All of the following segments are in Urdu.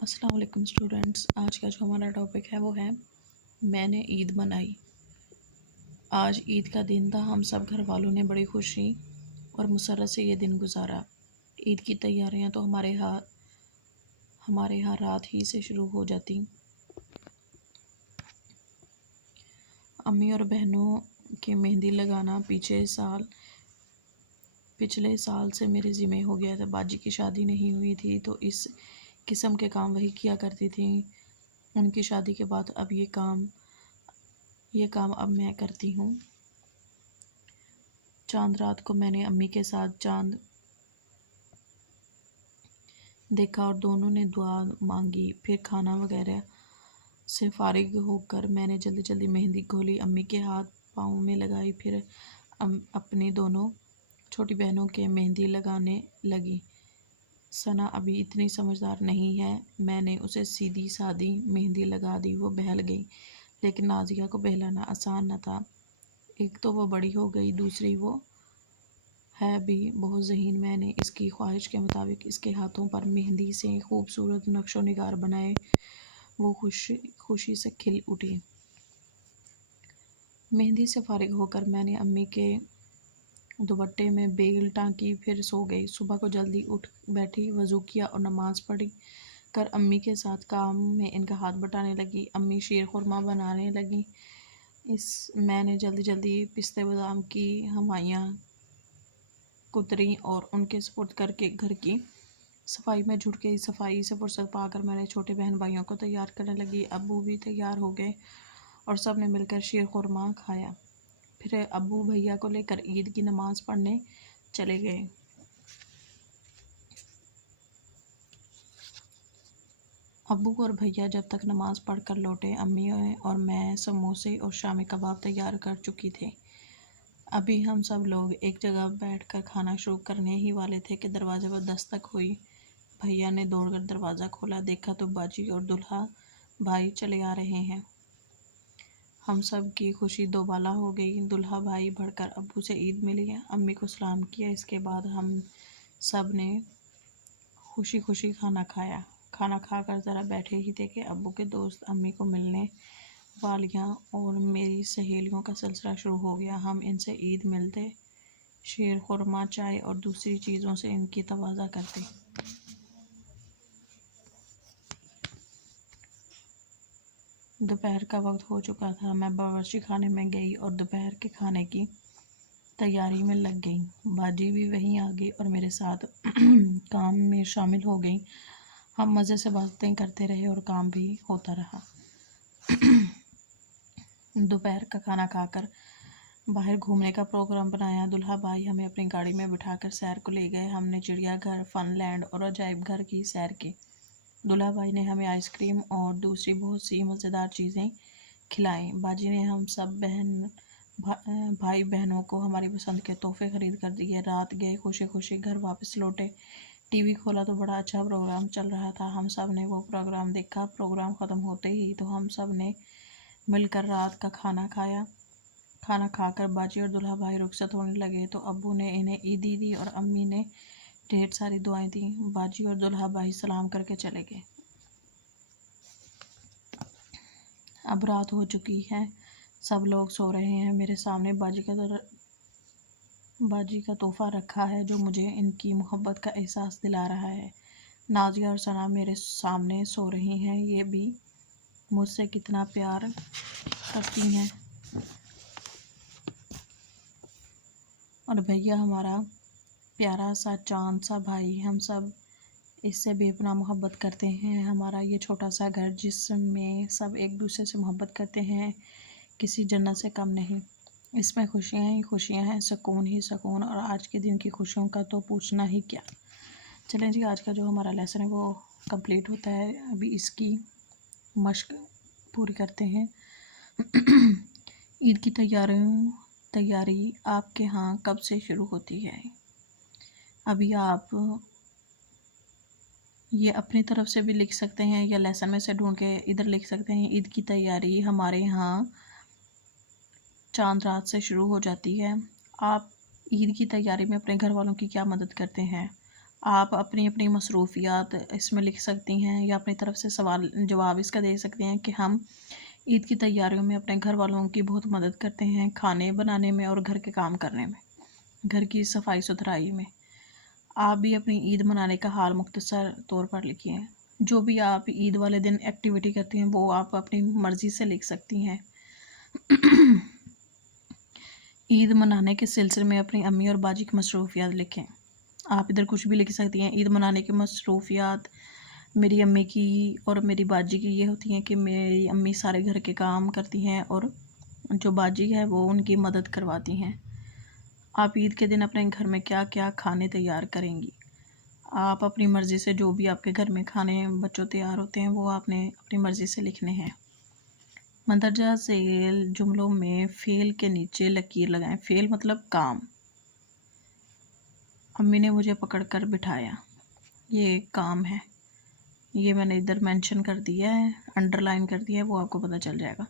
السلام علیکم اسٹوڈنٹس، آج کا جو ہمارا ٹاپک ہے وہ ہے میں نے عید منائی۔ آج عید کا دن تھا، ہم سب گھر والوں نے بڑی خوشی اور مسرت سے یہ دن گزارا۔ عید کی تیاریاں تو ہمارے یہاں رات ہی سے شروع ہو جاتی۔ امی اور بہنوں کے مہندی لگانا پچھلے سال سے میرے ذمہ ہو گیا تھا۔ باجی کی شادی نہیں ہوئی تھی تو اس قسم کے کام وہی کیا کرتی تھیں۔ ان کی شادی کے بعد اب یہ کام اب میں کرتی ہوں۔ چاند رات کو میں نے امی کے ساتھ چاند دیکھا اور دونوں نے دعا مانگی۔ پھر کھانا وغیرہ سے فارغ ہو کر میں نے جلدی جلدی مہندی گھولی، امی کے ہاتھ پاؤں میں لگائی، پھر اپنی دونوں چھوٹی بہنوں کے مہندی لگانے لگی۔ ثنا ابھی اتنی سمجھدار نہیں ہے، میں نے اسے سیدھی سادی مہندی لگا دی، وہ بہل گئی۔ لیکن نازیہ کو بہلانا آسان نہ تھا، ایک تو وہ بڑی ہو گئی، دوسری وہ ہے بھی بہت ذہین۔ میں نے اس کی خواہش کے مطابق اس کے ہاتھوں پر مہندی سے خوبصورت نقش و نگار بنائے، وہ خوشی سے کھل اٹھی۔ مہندی سے فارغ ہو کر میں نے امی کے دوپٹے میں بیل ٹانکی، پھر سو گئی۔ صبح کو جلدی اٹھ بیٹھی، وضو کیا اور نماز پڑھ کر امی کے ساتھ کام میں ان کا ہاتھ بٹانے لگی۔ امی شیر خورمہ بنانے لگیں، میں نے جلدی جلدی پستے بادام کی ہمائیاں کتریں اور ان کے سپرد کر کے گھر کی صفائی میں جھٹ گئی۔ صفائی سے فرصت پا کر میں نے چھوٹے بہن بھائیوں کو تیار کرنے لگی۔ ابو بھی تیار ہو گئے اور سب نے مل کر شیر خورمہ کھایا۔ پھر ابو بھیا کو لے کر عید کی نماز پڑھنے چلے گئے۔ ابو اور بھیا جب تک نماز پڑھ کر لوٹے، امی اور میں سموسے اور شامی کباب تیار کر چکی تھے۔ ابھی ہم سب لوگ ایک جگہ بیٹھ کر کھانا شروع کرنے ہی والے تھے کہ دروازے پر دستک ہوئی۔ بھیا نے دوڑ کر دروازہ کھولا، دیکھا تو باجی اور دلہا بھائی چلے آ رہے ہیں۔ ہم سب کی خوشی دوبالا ہو گئی۔ دلہا بھائی بڑھ کر ابو سے عید ملی، امی کو سلام کیا۔ اس کے بعد ہم سب نے خوشی خوشی کھانا کھایا۔ کھانا کھا کر ذرا بیٹھے ہی تھے کہ ابو کے دوست امی کو ملنے والیاں اور میری سہیلیوں کا سلسلہ شروع ہو گیا۔ ہم ان سے عید ملتے، شیر خورمہ، چائے اور دوسری چیزوں سے ان کی تواضع کرتے۔ دوپہر کا وقت ہو چکا تھا، میں باورچی خانے میں گئی اور دوپہر کے کھانے کی تیاری میں لگ گئی۔ باجی بھی وہیں آ گئی اور میرے ساتھ کام میں شامل ہو گئی۔ ہم مزے سے باتیں کرتے رہے اور کام بھی ہوتا رہا۔ دوپہر کا کھانا کھا کر باہر گھومنے کا پروگرام بنایا۔ دلہا بھائی ہمیں اپنی گاڑی میں بٹھا کر سیر کو لے گئے۔ ہم نے چڑیا گھر، فن لینڈ اور عجائب گھر کی سیر کی۔ دلہا بھائی نے ہمیں آئس کریم اور دوسری بہت سی مزیدار چیزیں کھلائیں۔ باجی نے ہم سب بھائی بہنوں کو ہماری پسند کے تحفے خرید کر دیے۔ رات گئے، خوشی خوشی گھر واپس لوٹے۔ ٹی وی کھولا تو بڑا اچھا پروگرام چل رہا تھا، ہم سب نے وہ پروگرام دیکھا۔ پروگرام ختم ہوتے ہی تو ہم سب نے مل کر رات کا کھانا کھایا۔ کھانا کھا کر باجی اور دلہا بھائی رخصت ہونے لگے تو ابو نے انہیں عیدی دی اور امی نے ڈھیر ساری دعائیں دیں۔ باجی اور دلہا بھائی سلام کر کے چلے گئے۔ اب رات ہو چکی ہے، سب لوگ سو رہے ہیں۔ میرے سامنے باجی کا تحفہ رکھا ہے جو مجھے ان کی محبت کا احساس دلا رہا ہے۔ نازیہ اور ثنا میرے سامنے سو رہی ہیں، یہ بھی مجھ سے کتنا پیار کرتی ہیں۔ اور بھیا ہمارا پیارا سا چاند سا بھائی، ہم سب اس سے بے پناہ محبت کرتے ہیں۔ ہمارا یہ چھوٹا سا گھر جس میں سب ایک دوسرے سے محبت کرتے ہیں، کسی جنت سے کم نہیں۔ اس میں خوشیاں ہی خوشیاں ہیں، سکون ہی سکون، اور آج کے دن کی خوشیوں کا تو پوچھنا ہی کیا۔ چلیں جی، آج کا جو ہمارا لیسن ہے وہ کمپلیٹ ہوتا ہے، ابھی اس کی مشق پوری کرتے ہیں۔ عید کی تیاری آپ کے ہاں کب سے شروع ہوتی ہے؟ ابھی آپ یہ اپنی طرف سے بھی لکھ سکتے ہیں یا لیسن میں سے ڈھونڈ کے ادھر لکھ سکتے ہیں۔ عید کی تیاری ہمارے یہاں چاند رات سے شروع ہو جاتی ہے۔ آپ عید کی تیاری میں اپنے گھر والوں کی کیا مدد کرتے ہیں؟ آپ اپنی اپنی مصروفیات اس میں لکھ سکتی ہیں یا اپنی طرف سے سوال جواب اس کا دے سکتے ہیں کہ ہم عید کی تیاریوں میں اپنے گھر والوں کی بہت مدد کرتے ہیں، کھانے بنانے میں اور گھر کے کام کرنے میں، گھر کی صفائی ستھرائی میں۔ آپ بھی اپنی عید منانے کا حال مختصر طور پر لکھیے۔ جو بھی آپ عید والے دن ایکٹیویٹی کرتی ہیں وہ آپ اپنی مرضی سے لکھ سکتی ہیں۔ عید منانے کے سلسلے میں اپنی امی اور باجی کی مصروفیات لکھیں۔ آپ ادھر کچھ بھی لکھ سکتی ہیں۔ عید منانے کی مصروفیات میری امی کی اور میری باجی کی یہ ہوتی ہیں کہ میری امی سارے گھر کے کام کرتی ہیں اور جو باجی ہے وہ ان کی مدد کرواتی ہیں۔ آپ عید کے دن اپنے گھر میں کیا کیا کھانے تیار کریں گی؟ آپ اپنی مرضی سے جو بھی آپ کے گھر میں کھانے بچوں تیار ہوتے ہیں وہ آپ نے اپنی مرضی سے لکھنے ہیں۔ مندرجہ ذیل جملوں میں فعل کے نیچے لکیر لگائیں۔ فعل مطلب کام۔ امی نے مجھے پکڑ کر بٹھایا، یہ ایک کام ہے، یہ میں نے ادھر مینشن کر دیا ہے، انڈر لائن کر دیا ہے، وہ آپ کو پتہ چل جائے گا۔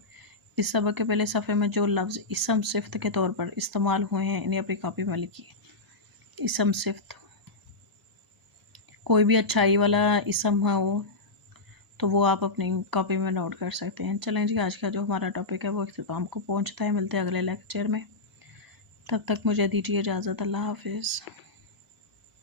اس سبق کے پہلے صفحے میں جو لفظ اسم صفت کے طور پر استعمال ہوئے ہیں انہیں اپنی کاپی میں لکھیے۔ اسم صفت، کوئی بھی اچھائی والا اسم ہو تو وہ آپ اپنی کاپی میں نوٹ کر سکتے ہیں۔ چلیں جی، آج کا جو ہمارا ٹاپک ہے وہ اختتام کو پہنچتا ہے۔ ملتے ہیں اگلے لیکچر میں، تب تک مجھے دیجیے اجازت۔ اللہ حافظ۔